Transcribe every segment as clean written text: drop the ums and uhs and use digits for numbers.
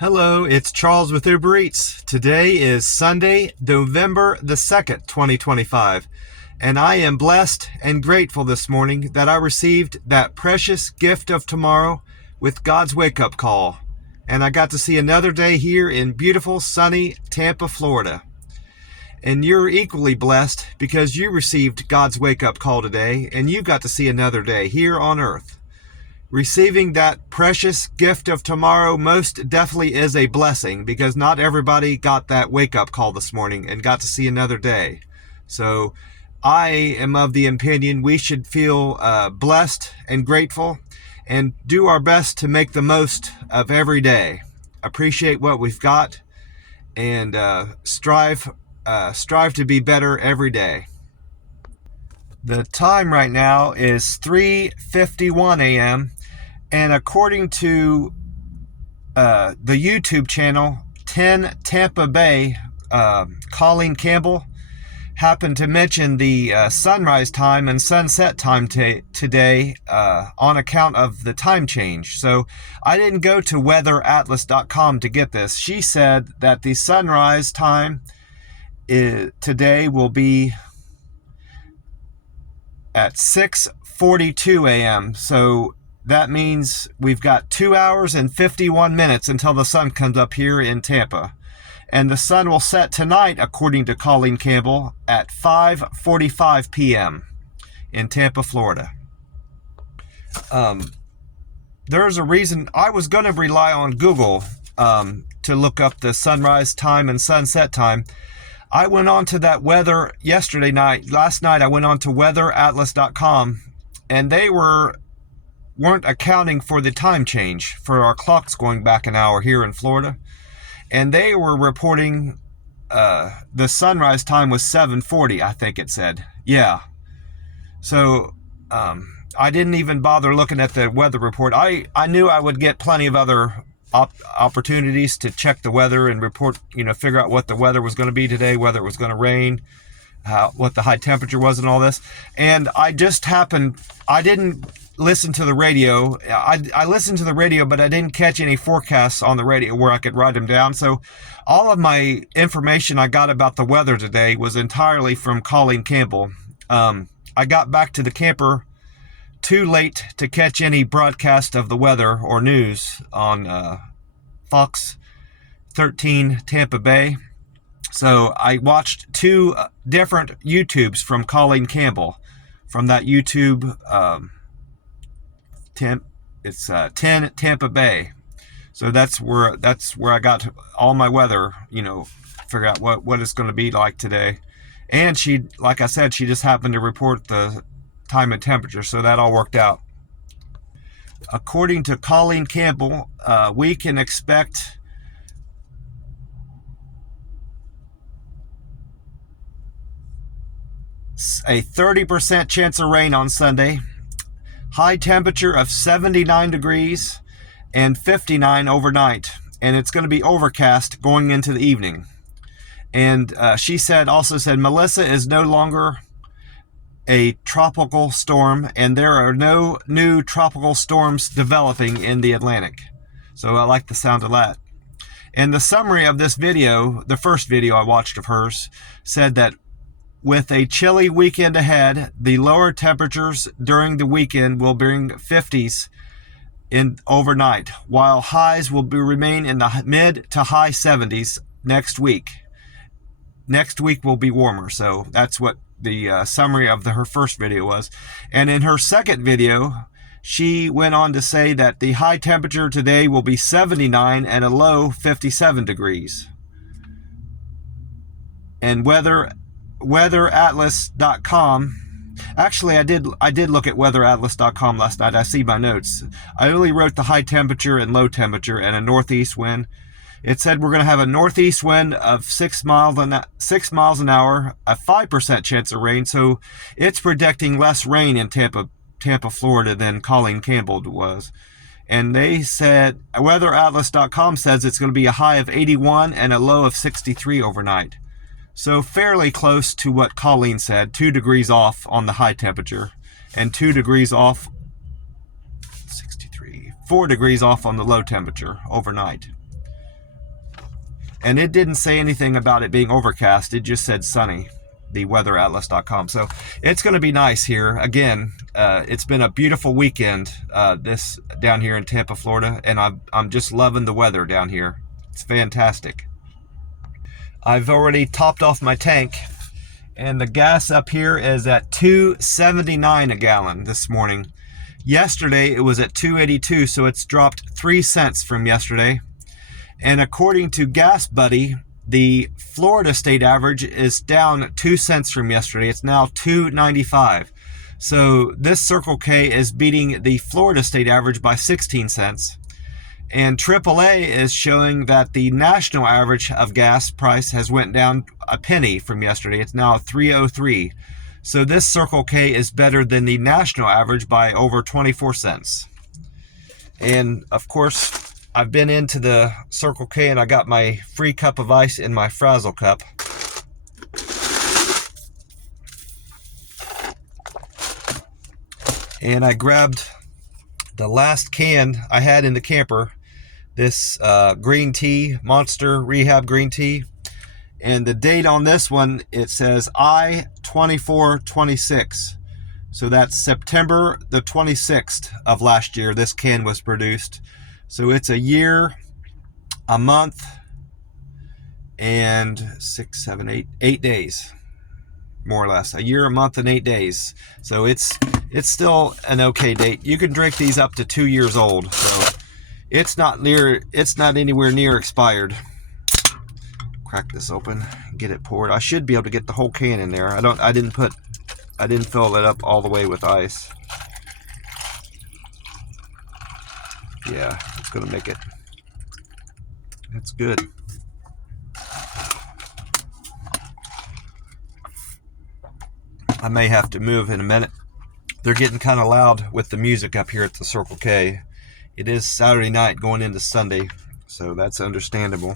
Hello, it's Charles with Uber Eats. Today is Sunday, November the 2nd, 2025, and I am blessed and grateful this morning that I received that precious gift of tomorrow with God's wake-up call, and I got to see another day here in beautiful, sunny Tampa, Florida. And you're equally blessed because you received God's wake-up call today, and you got to see another day here on earth. Receiving that precious gift of tomorrow most definitely is a blessing because not everybody got that wake-up call this morning and got to see another day. So I am of the opinion we should feel blessed and grateful and do our best to make the most of every day. Appreciate what we've got and strive to be better every day. The time right now is 3:51 a.m. and according to the YouTube channel 10 Tampa Bay, Colleen Campbell happened to mention the sunrise time and sunset time today on account of the time change. So I didn't go to weatheratlas.com to get this. She said that the sunrise time today will be at 6:42 a.m. So that means we've got 2 hours and 51 minutes until the sun comes up here in Tampa. And the sun will set tonight, according to Colleen Campbell, at 5:45 p.m. in Tampa, Florida. There's a reason I was going to rely on Google to look up the sunrise time and sunset time. I went on to that weather last night I went on to weatheratlas.com, and they weren't accounting for the time change for our clocks going back an hour here in Florida. And they were reporting the sunrise time was 7:40, I think it said. Yeah. So I didn't even bother looking at the weather report. I knew I would get plenty of other opportunities to check the weather and report, figure out what the weather was going to be today, whether it was going to rain, what the high temperature was and all this. And I didn't listen to the radio. I listened to the radio, but I didn't catch any forecasts on the radio where I could write them down. So all of my information I got about the weather today was entirely from Colleen Campbell. I got back to the camper too late to catch any broadcast of the weather or news on Fox 13 Tampa Bay. So I watched two different YouTubes from Colleen Campbell from that YouTube. It's 10 Tampa Bay. So that's where I got all my weather, figure out what it's going to be like today. And she, like I said, she just happened to report the time and temperature, so that all worked out. According to Colleen Campbell, we can expect a 30% chance of rain on Sunday, high temperature of 79 degrees and 59 overnight, and it's going to be overcast going into the evening. And she also said Melissa is no longer a tropical storm, and there are no new tropical storms developing in the Atlantic. So I like the sound of that. And the summary of this video, the first video I watched of hers, said that with a chilly weekend ahead, the lower temperatures during the weekend will bring 50s in overnight, while highs will remain in the mid to high 70s next week. Next week will be warmer, so that's what the summary of her first video was. And in her second video, she went on to say that the high temperature today will be 79 and a low 57 degrees. And weatheratlas.com, actually I did look at weatheratlas.com last night. I see my notes. I only wrote the high temperature and low temperature and a northeast wind. It said we're going to have a northeast wind of 6 miles an hour, a 5% chance of rain. So it's predicting less rain in Tampa, Florida than Colleen Campbell was. And they said, weatheratlas.com says it's going to be a high of 81 and a low of 63 overnight. So fairly close to what Colleen said, 2 degrees off on the high temperature and 2 degrees off, 4 degrees off on the low temperature overnight. And it didn't say anything about it being overcast. It just said sunny, the weatheratlas.com. So it's going to be nice here. Again, it's been a beautiful weekend this down here in Tampa, Florida, and I'm just loving the weather down here. It's fantastic. I've already topped off my tank, and the gas up here is at $2.79 a gallon this morning. Yesterday it was at $2.82, so it's dropped 3 cents from yesterday. And according to Gas Buddy, the Florida state average is down 2 cents from yesterday. It's now $2.95. So this Circle K is beating the Florida state average by 16 cents. And AAA is showing that the national average of gas price has went down a penny from yesterday. It's now $3.03. So this Circle K is better than the national average by over 24 cents. And of course, I've been into the Circle K and I got my free cup of ice in my Frazzle cup. And I grabbed the last can I had in the camper, this green tea, Monster Rehab green tea. And the date on this one, it says I-2426. So that's September the 26th of last year this can was produced. So it's a year, a month, and 8 days, more or less. A year, a month, and 8 days. So it's still an okay date. You can drink these up to 2 years old. So it's not anywhere near expired. Crack this open, get it poured. I should be able to get the whole can in there. I didn't fill it up all the way with ice. Yeah, it's gonna make it. That's good. I may have to move in a minute. They're getting kind of loud with the music up here at the Circle K. It is Saturday night going into Sunday, so that's understandable.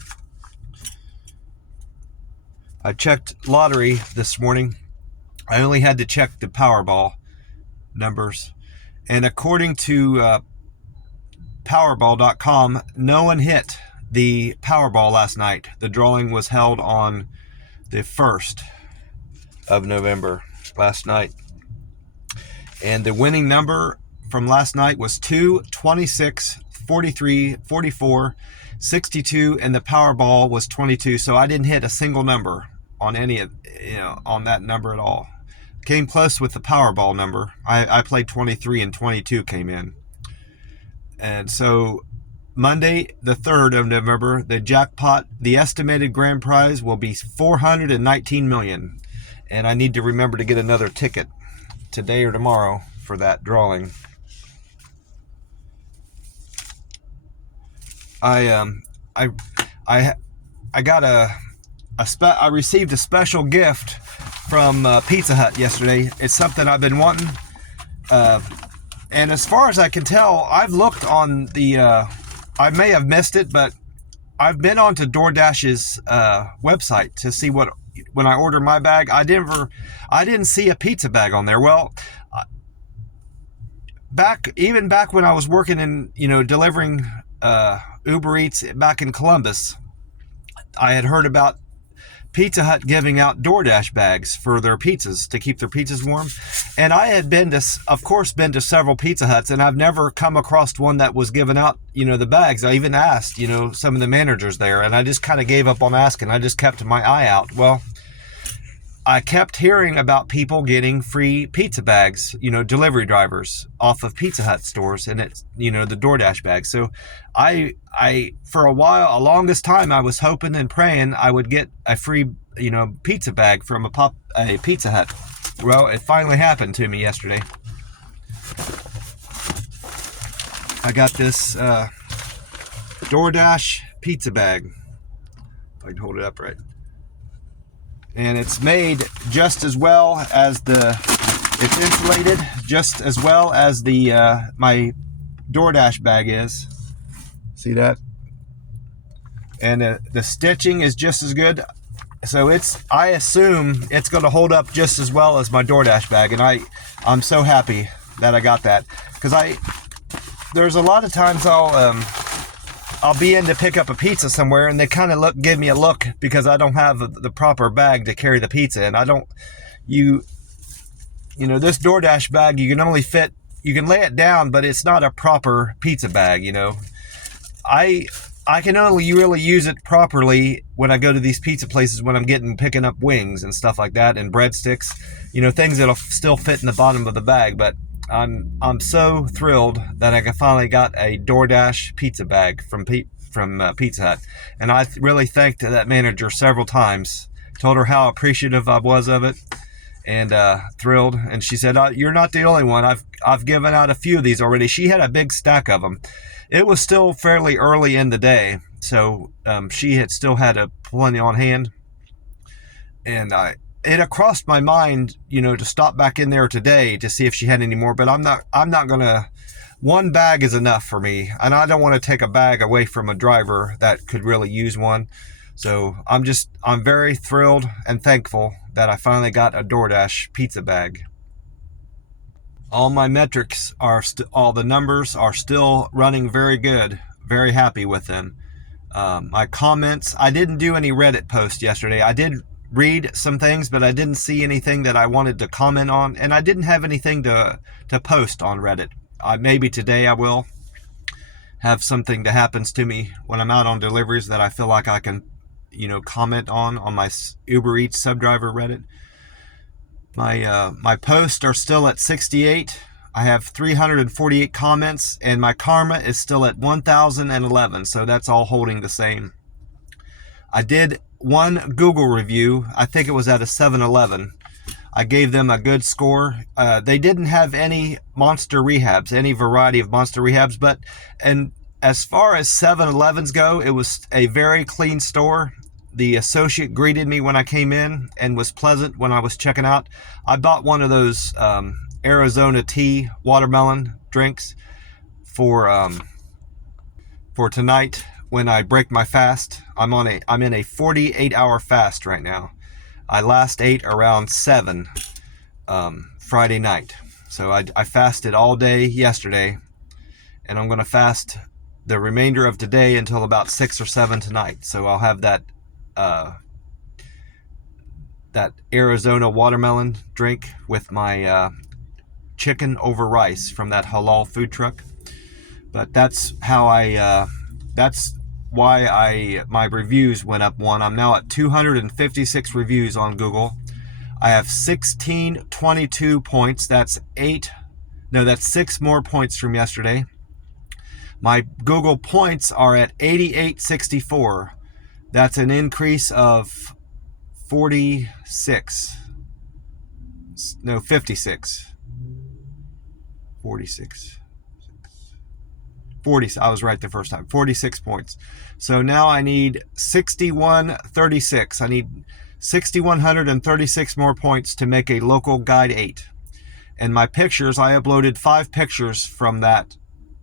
I checked lottery this morning. I only had to check the Powerball numbers, and according to Powerball.com, no one hit the Powerball last night. The drawing was held on the 1st of November last night. And the winning number from last night was 2, 26, 43, 44, 62, and the Powerball was 22. So I didn't hit a single number on any of, on that number at all. Came close with the Powerball number. I played 23 and 22 came in. And so Monday, the 3rd of November, the jackpot, the estimated grand prize will be $419 million. And I need to remember to get another ticket today or tomorrow for that drawing. I received a special gift from Pizza Hut yesterday. It's something I've been wanting. And as far as I can tell, I've looked on the, I may have missed it, but I've been onto DoorDash's website to see what, when I order my bag, I didn't see a pizza bag on there. Well, even back when I was working in, delivering Uber Eats back in Columbus, I had heard about Pizza Hut giving out DoorDash bags for their pizzas to keep their pizzas warm. And I had been to several Pizza Huts, and I've never come across one that was giving out, the bags. I even asked, some of the managers there, and I just kind of gave up on asking. I just kept my eye out. Well, I kept hearing about people getting free pizza bags, delivery drivers off of Pizza Hut stores, and it's, the DoorDash bags. So I for a while, longest time, I was hoping and praying I would get a free, pizza bag from a Pizza Hut. Well, it finally happened to me yesterday. I got this DoorDash pizza bag. If I can hold it up right. And it's made just as well as it's insulated just as well as the my DoorDash bag is. See that? And the stitching is just as good. So I assume it's going to hold up just as well as my DoorDash bag, and I'm so happy that I got that, because there's a lot of times I'll be in to pick up a pizza somewhere, and they kind of give me a look because I don't have the proper bag to carry the pizza in. This DoorDash bag, you can lay it down, but it's not a proper pizza bag. I can only really use it properly when I go to these pizza places when I'm picking up wings and stuff like that, and breadsticks, things that'll still fit in the bottom of the bag. But I'm so thrilled that I finally got a DoorDash pizza bag from Pizza Hut, and I really thanked that manager several times. Told her how appreciative I was of it, and thrilled. And she said, "You're not the only one. I've given out a few of these already." She had a big stack of them. It was still fairly early in the day, so she had still had plenty on hand, and it had crossed my mind, to stop back in there today to see if she had any more. But I'm not gonna. One bag is enough for me, and I don't want to take a bag away from a driver that could really use one. So I'm very thrilled and thankful that I finally got a DoorDash pizza bag. All my metrics all the numbers are still running very good. Very happy with them. My comments, I didn't do any Reddit posts yesterday. I did read some things, but I didn't see anything that I wanted to comment on, and I didn't have anything to post on Reddit. Maybe today I will have something that happens to me when I'm out on deliveries that I feel like I can, comment on my Uber Eats subdriver Reddit. My posts are still at 68. I have 348 comments, and my karma is still at 1,011. So that's all holding the same. I did one Google review. I think it was at a 7-Eleven. I gave them a good score. They didn't have any monster rehabs, any variety of monster rehabs, and as far as 7-Elevens go, it was a very clean store. The associate greeted me when I came in and was pleasant when I was checking out. I bought one of those Arizona tea watermelon drinks for tonight when I break my fast. I'm in a 48-hour fast right now. I last ate around 7 Friday night. So I fasted all day yesterday, and I'm going to fast the remainder of today until about 6 or 7 tonight. So I'll have that Arizona watermelon drink with my chicken over rice from that halal food truck. But that's why my reviews went up one. I'm now at 256 reviews on Google. I have 1622 points. That's 6 more points from yesterday. My Google points are at 8864. That's an increase of 56. 40. I was right the first time. 46 points. So now I need 6136. I need 6,136 more points to make a local guide 8. And my pictures, I uploaded 5 pictures from that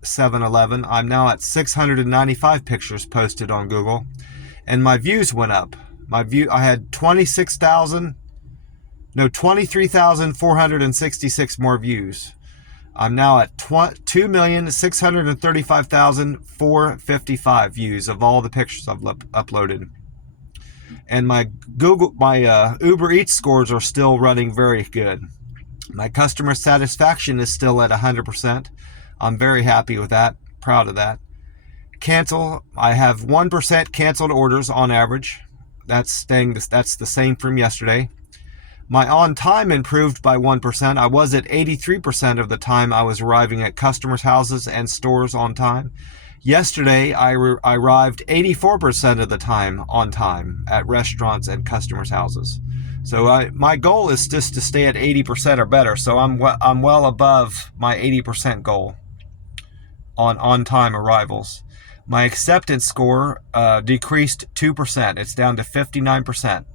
7-Eleven. I'm now at 695 pictures posted on Google. And my views went up. I had 23,466 more views. I'm now at 2,635,455 views of all the pictures I've uploaded. And my Uber Eats scores are still running very good. My customer satisfaction is still at 100%. I'm very happy with that, proud of that. I have 1% canceled orders on average. That's the same from yesterday. My on time improved by 1%. I was at 83% of the time I was arriving at customers' houses and stores on time. Yesterday, I arrived 84% of the time on time at restaurants and customers' houses. So my goal is just to stay at 80% or better. So I'm well above my 80% goal on time arrivals. My acceptance score decreased 2%. It's down to 59%.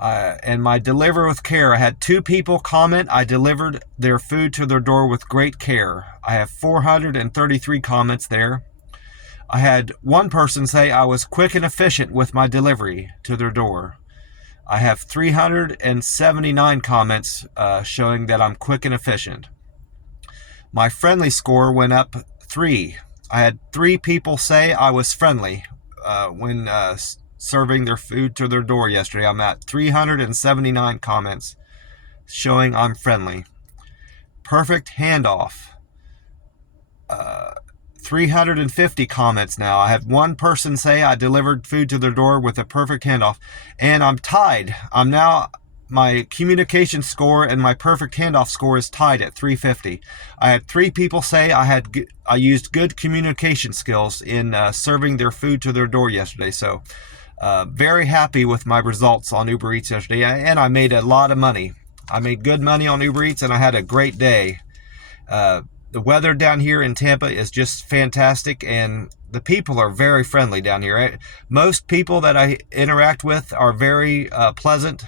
And my deliver with care, I had 2 people comment. I delivered their food to their door with great care. I have 433 comments there. I had 1 person say I was quick and efficient with my delivery to their door. I have 379 comments showing that I'm quick and efficient. My friendly score went up 3. I had 3 people say I was friendly when serving their food to their door yesterday. I'm at 379 comments showing I'm friendly. Perfect handoff. 350 comments now. I had 1 person say I delivered food to their door with a perfect handoff, and I'm tied. My communication score and my perfect handoff score is tied at 350. I had 3 people say I used good communication skills in serving their food to their door yesterday. So very happy with my results on Uber Eats yesterday, and I made a lot of money. I made good money on Uber Eats, and I had a great day. The weather down here in Tampa is just fantastic, and the people are very friendly down here. Most people that I interact with are very pleasant,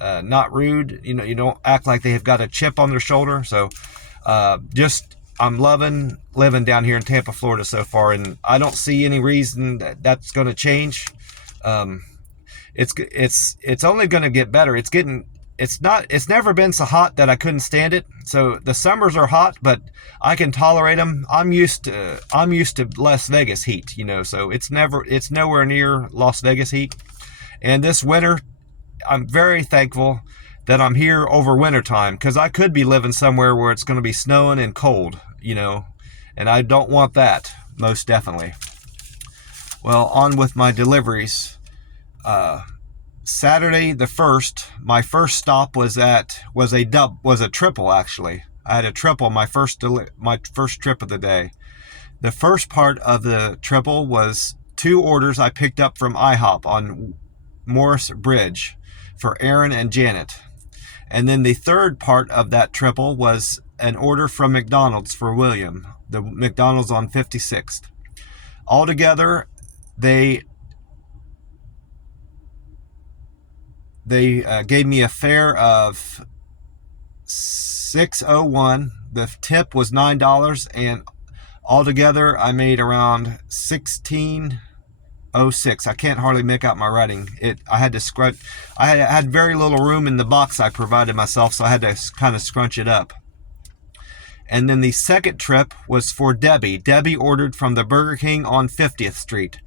not rude. You don't act like they have got a chip on their shoulder. So I'm loving living down here in Tampa, Florida so far, and I don't see any reason that's going to change. It's only going to get better. It's never been so hot that I couldn't stand it. So the summers are hot, but I can tolerate them. I'm used to Las Vegas heat, so it's nowhere near Las Vegas heat. And this winter, I'm very thankful that I'm here over winter time, because I could be living somewhere where it's going to be snowing and cold, and I don't want that, most definitely. Well, on with my deliveries. Saturday the 1st, my first stop was a triple actually. I had a triple my first trip of the day. The first part of the triple was 2 orders I picked up from IHOP on Morris Bridge for Aaron and Janet. And then the third part of that triple was an order from McDonald's for William, the McDonald's on 56th. Altogether, they gave me a fare of $6.01. The tip was $9, and altogether I made around $16.06. I can't hardly make out my writing. I had very little room in the box I provided myself, so I had to kind of scrunch it up. And then the second trip was for Debbie. Debbie ordered from the Burger King on 50th Street.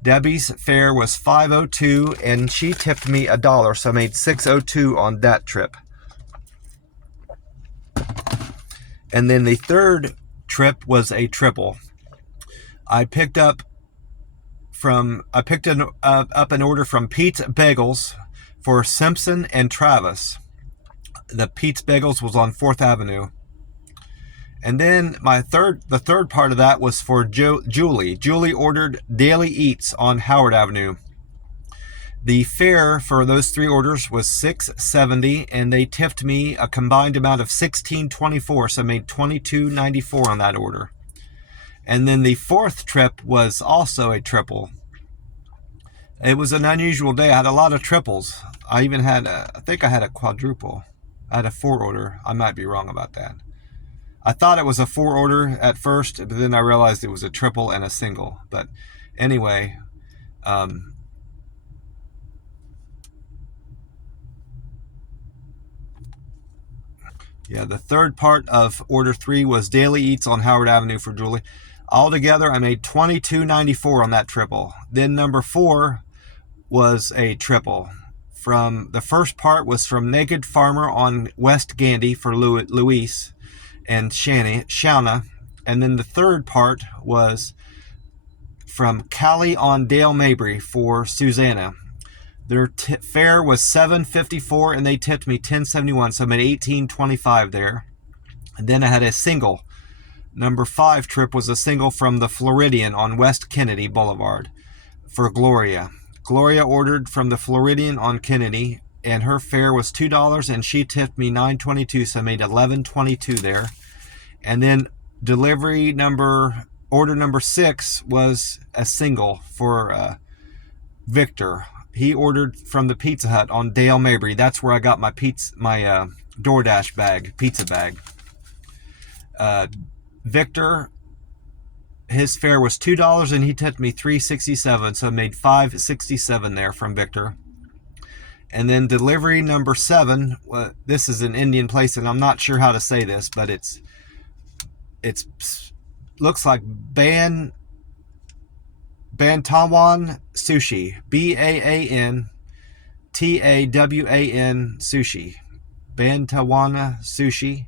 Debbie's fare was $5.02, and she tipped me $1, so I made $6.02 on that trip. And then the third trip was a triple. I picked up an order from Pete's Bagels for Simpson and Travis. The Pete's Bagels was on 4th Avenue. And then the third part of that was for Julie. Julie ordered Daily Eats on Howard Avenue. The fare for those 3 orders was $6.70, and they tipped me a combined amount of $16.24, so I made $22.94 on that order. And then the fourth trip was also a triple. It was an unusual day. I had a lot of triples. I even had I think I had a quadruple. I had a 4 order. I might be wrong about that. I thought it was a 4 order at first, but then I realized it was a triple and a single. But anyway, the third part of order 3 was Daily Eats on Howard Avenue for Julie. Altogether, I made $22.94 on that triple. Then number 4 was a triple. From the first part was from Naked Farmer on West Gandy for Luis and Shauna. And then the third part was from Callie on Dale Mabry for Susanna. Their fare was $7.54, and they tipped me $10.71, so I made $18.25 there. And then I had a single. Number 5 trip was a single from the Floridian on West Kennedy Boulevard for Gloria. Gloria ordered from the Floridian on Kennedy, and her fare was $2, and she tipped me $9.22, so I made $11.22 there. And then order number 6 was a single for Victor. He ordered from the Pizza Hut on Dale Mabry. That's where I got my DoorDash pizza bag. Victor, his fare was $2, and he tipped me $3.67, so I made $5.67 there from Victor. And then delivery number 7, this is an Indian place, and I'm not sure how to say this, but it's looks like Bantawan Sushi, Bantawan Sushi, Bantawana Sushi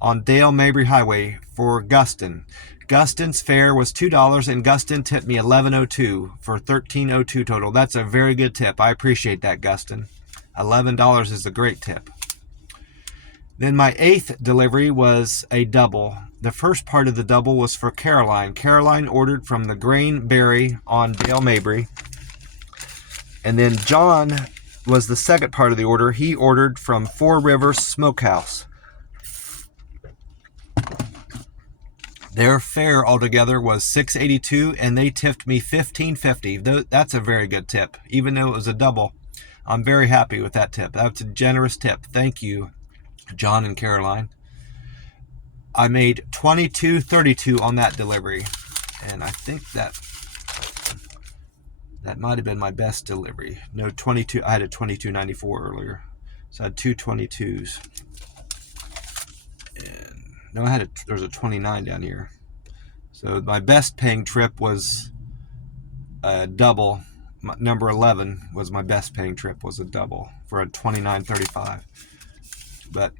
on Dale Mabry Highway for Guston. Guston's fare was $2 and Guston tipped me $11.02 for $13.02 total. That's a very good tip. I appreciate that, Guston. $11 is a great tip. Then my 8th delivery was a double. The first part of the double was for Caroline. Caroline ordered from the Grain Berry on Dale Mabry. And then John was the second part of the order. He ordered from Four Rivers Smokehouse. Their fare altogether was $6.82 and they tipped me $15.50. That's a very good tip. Even though it was a double, I'm very happy with that tip. That's a generous tip. Thank you, John and Caroline. I made $22.32 on that delivery, and I think that might have been my best delivery. No, 22. I had a $22.94 earlier, so I had two 22s. And no, there's a 29 down here. So my best paying trip was a double. Number 11 was my best paying trip, was a double for a $29.35. But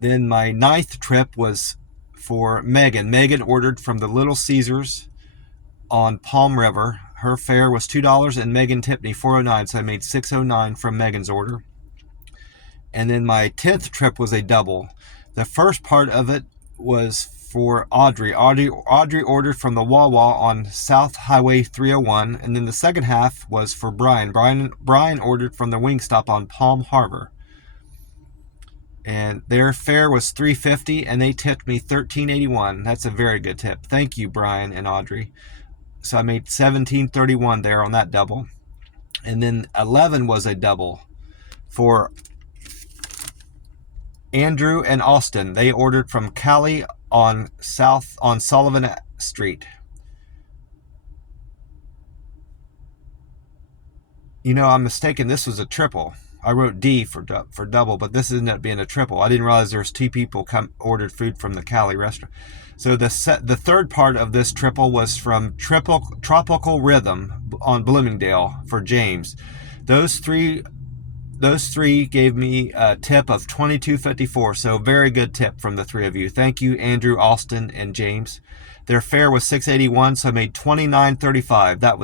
then my 9th trip was for Megan. Megan ordered from the Little Caesars on Palm River. Her fare was $2 and Megan tipped me $4.09, so I made $6.09 from Megan's order. And then my 10th trip was a double. The first part of it was for Audrey. Audrey ordered from the Wawa on South Highway 301, and then the second half was for Brian. Brian ordered from the Wingstop on Palm Harbor. And their fare was $3.50 and they tipped me $13.81. That's a very good tip. Thank you, Brian and Audrey. So I made $17.31 there on that double. And then 11 was a double for Andrew and Austin. They ordered from Cali on Sullivan Street. You know, I'm mistaken. This was a triple. I wrote D for double, but this ended up being a triple. I didn't realize there was 2 people ordered food from the Cali restaurant. So the third part of this triple was from Tropical Rhythm on Bloomingdale for James. Those three gave me a tip of $22.54, so very good tip from the 3 of you. Thank you, Andrew, Austin, and James. Their fare was $6.81, so I made $29.35. That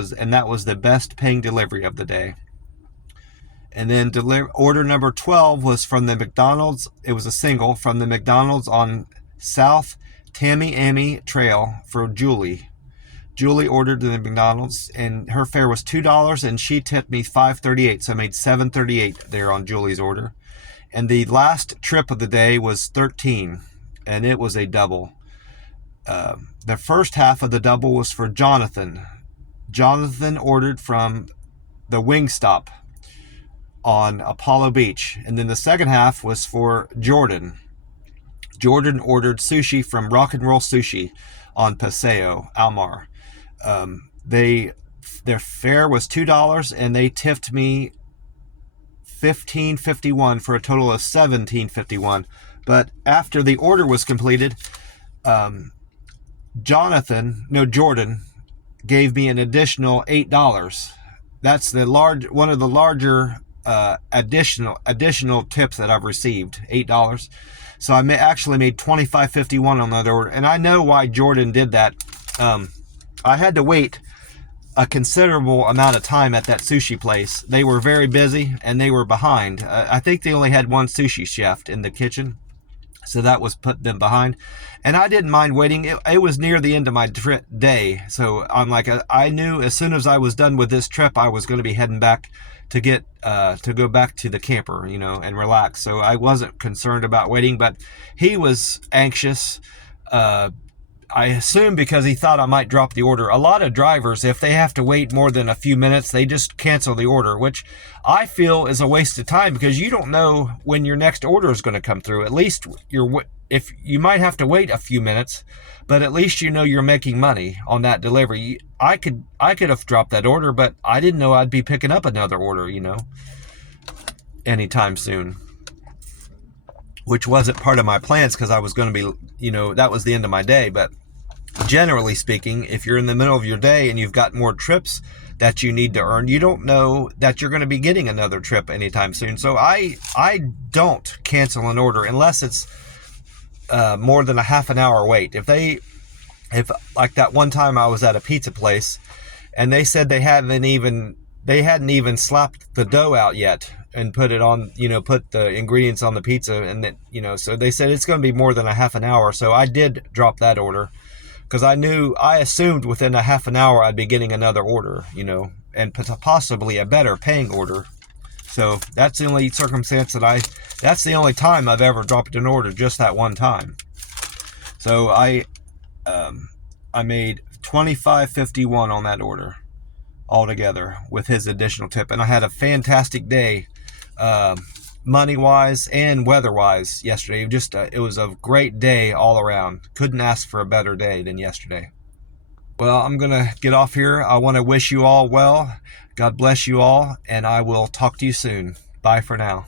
was the best paying delivery of the day. And then order number 12 was from the McDonald's. It was a single from the McDonald's on South Tamiami Trail for Julie. Julie ordered the McDonald's, and her fare was $2, and she tipped me $5.38, so I made $7.38 there on Julie's order. And the last trip of the day was 13, and it was a double. The first half of the double was for Jonathan. Jonathan ordered from the Wingstop on Apollo Beach, and then the second half was for Jordan. Jordan ordered sushi from Rock and Roll Sushi on Paseo, Almar. Their fare was $2 and they tipped me $15.51 for a total of $17.51. But after the order was completed, Jordan gave me an additional $8. That's one of the larger additional tips that I've received, $8. So I actually made $25.51 on that order, and I know why Jordan did that. I had to wait a considerable amount of time at that sushi place. They were very busy and they were behind. I think they only had one sushi chef in the kitchen, so that was put them behind. And I didn't mind waiting. It was near the end of my day, so I'm like, I knew as soon as I was done with this trip, I was going to be heading back to go back to the camper, and relax. So I wasn't concerned about waiting, but he was anxious. I assume because he thought I might drop the order. A lot of drivers, if they have to wait more than a few minutes, they just cancel the order, which I feel is a waste of time because you don't know when your next order is going to come through. At least if you might have to wait a few minutes, but at least you're making money on that delivery. I could have dropped that order, but I didn't know I'd be picking up another order, anytime soon, which wasn't part of my plans because I was going to be, that was the end of my day. But generally speaking, if you're in the middle of your day and you've got more trips that you need to earn, you don't know that you're going to be getting another trip anytime soon. So I don't cancel an order unless it's more than a half an hour wait. If like that one time I was at a pizza place and they said they hadn't even slapped the dough out yet and put it on, put the ingredients on the pizza, and then, so they said it's going to be more than a half an hour. So I did drop that order because I assumed within a half an hour I'd be getting another order, and possibly a better paying order. So that's the only that's the only time I've ever dropped an order, just that one time. So I made $25.51 on that order altogether with his additional tip, and I had a fantastic day, money wise and weather wise yesterday. It was a great day all around. Couldn't ask for a better day than yesterday. Well, I'm gonna get off here. I want to wish you all well. God bless you all, and I will talk to you soon. Bye for now.